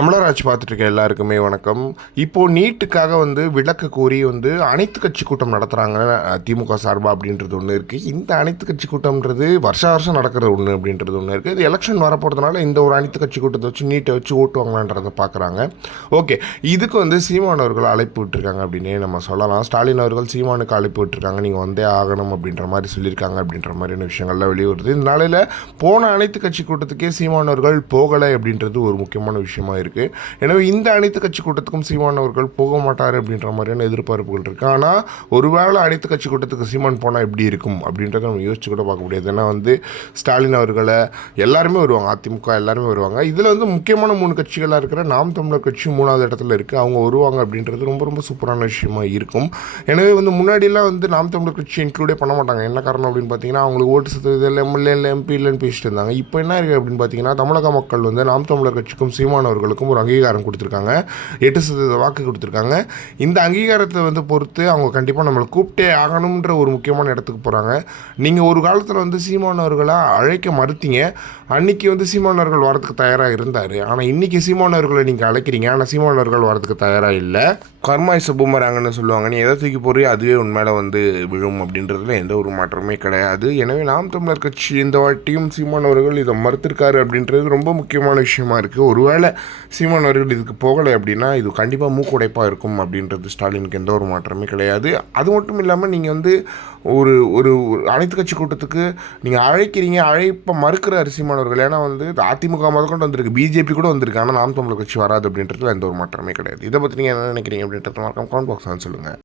தமிழராட்சி பார்த்துட்டு இருக்க எல்லாருக்குமே வணக்கம். இப்போது நீட்டுக்காக விலக்கு கோரி அனைத்து கட்சி கூட்டம் நடத்துகிறாங்க திமுக சார்பாக அப்படின்றது ஒன்று இருக்குது. இந்த அனைத்து கட்சி கூட்டம்ன்றது வருஷம் நடக்கிறது ஒன்று அப்படின்றது ஒன்று இருக்குது. இது எலெக்ஷன் வரப்போகிறதுனால இந்த ஒரு அனைத்து கட்சி கூட்டத்தை வச்சு நீட்டை வச்சு ஓட்டுவாங்களான்றதை பார்க்குறாங்க. ஓகே, இதுக்கு சீமான் அவர்கள் அழைப்பு விட்டுருக்காங்க அப்படின்னே நம்ம சொல்லலாம். ஸ்டாலின் அவர்கள் சீமானுக்கு அழைப்பு விட்டுருக்காங்க, நீங்கள் வந்தே ஆகணும் அப்படின்ற மாதிரி சொல்லியிருக்காங்க அப்படின்ற மாதிரியான விஷயங்கள்லாம் வெளிவருது. இந்த நாளையில் போன அனைத்து கட்சி கூட்டத்துக்கே சீமான் அவர்கள் போகலை அப்படின்றது ஒரு முக்கியமான விஷயமா இருக்குது. எனவே இந்த அனைத்து கட்சி கூட்டத்துக்கும் சீமான் அவர்கள் போக மாட்டார் அப்படின்ற மாதிரியான எதிர்பார்ப்புகள் இருக்குது. ஆனால் ஒருவேளை அனைத்து கட்சி கூட்டத்துக்கு சீமான் போனால் எப்படி இருக்கும் அப்படின்றத நம்ம யோசிச்சு கூட பார்க்க முடியாது. ஏன்னா ஸ்டாலின் அவர்களை எல்லாருமே வருவாங்க, அதிமுக எல்லாருமே வருவாங்க. இதில் முக்கியமான 3 கட்சிகளாக இருக்கிற நாம் தமிழர் கட்சி 3வது இடத்துல இருக்குது. அவங்க வருவாங்க அப்படின்றது ரொம்ப ரொம்ப சூப்பரான விஷயமா இருக்கும். எனவே முன்னாடியெல்லாம் நாம் தமிழர் கட்சி இன்க்ளூடே பண்ண மாட்டாங்க. என்ன காரணம் அப்படின்னு பார்த்தீங்கன்னா, அவங்களுக்கு ஓட்டு சதவீதம் எம்எல்ஏ இல்லை எம்பி இல்லைன்னு பேசிட்டு இருந்தாங்க. இப்போ என்ன இருக்குது அப்படின்னு பார்த்தீங்கன்னா, தமிழக மக்கள் நாம் தமிழர் கட்சிக்கும் சீமான் அவர்களுக்கும் ஒரு அங்கீகாரம் கொடுத்துருக்காங்க, 8% வாக்கு கொடுத்துருக்காங்க. இந்த அங்கீகாரத்தை பொறுத்து அவங்க கண்டிப்பாக நம்மளை கூப்பிட்டே ஆகணுன்ற ஒரு முக்கியமான இடத்துக்கு போகிறாங்க. நீங்கள் ஒரு காலத்தில் சீமான் அவர்களை அழைக்க மறுத்தீங்க. அன்றைக்கி சீமான் அவர்கள் வரதுக்கு தயாராக இருந்தார். ஆனால் இன்றைக்கி சீமான் அவர்களை நீங்கள் அழைக்கிறீங்க, ஆனால் சீமான் அவர்கள் வரதுக்கு தயாராக இல்லை. கர்மா இஸ் பூமராங்கன்னு சொல்லுவாங்க. நீ எதை தூக்கி போறியோ அதுவே உண்மையில விழும் அப்படின்றதுல எந்த ஒரு மாற்றமே கிடையாது. எனவே நாம் தமிழர் கட்சி இந்த வாட்டியும் சீமான் அவர்கள் இதை மறுத்திருக்காரு அப்படின்றது ரொம்ப முக்கியமான விஷயமா இருக்குது. ஒருவேளை சீமான் அவர்கள் இதுக்கு போகலை அப்படின்னா இது கண்டிப்பாக மூக்குடைப்பாக இருக்கும் அப்படின்றது ஸ்டாலினுக்கு எந்த ஒரு மாற்றமே கிடையாது. அது மட்டும் இல்லாமல் நீங்கள் ஒரு ஒரு அனைத்து கட்சி கூட்டத்துக்கு நீங்கள் அழைக்கிறீங்க, அழைப்பை மறுக்கிறார் சீமான் அவர்கள். ஏன்னா அதிமுக முதற்கொண்டு வந்திருக்கு, பிஜேபி கூட வந்திருக்கு, ஆனால் நாம் தமிழர் கட்சி வராது அப்படின்றதுல எந்த ஒரு மாற்றமே கிடையாது. இதை பற்றி நீங்கள் என்ன நினைக்கிறீங்க அப்படின்றத மறக்காம கமெண்ட் பாக்ஸ் சொல்லுங்கள்.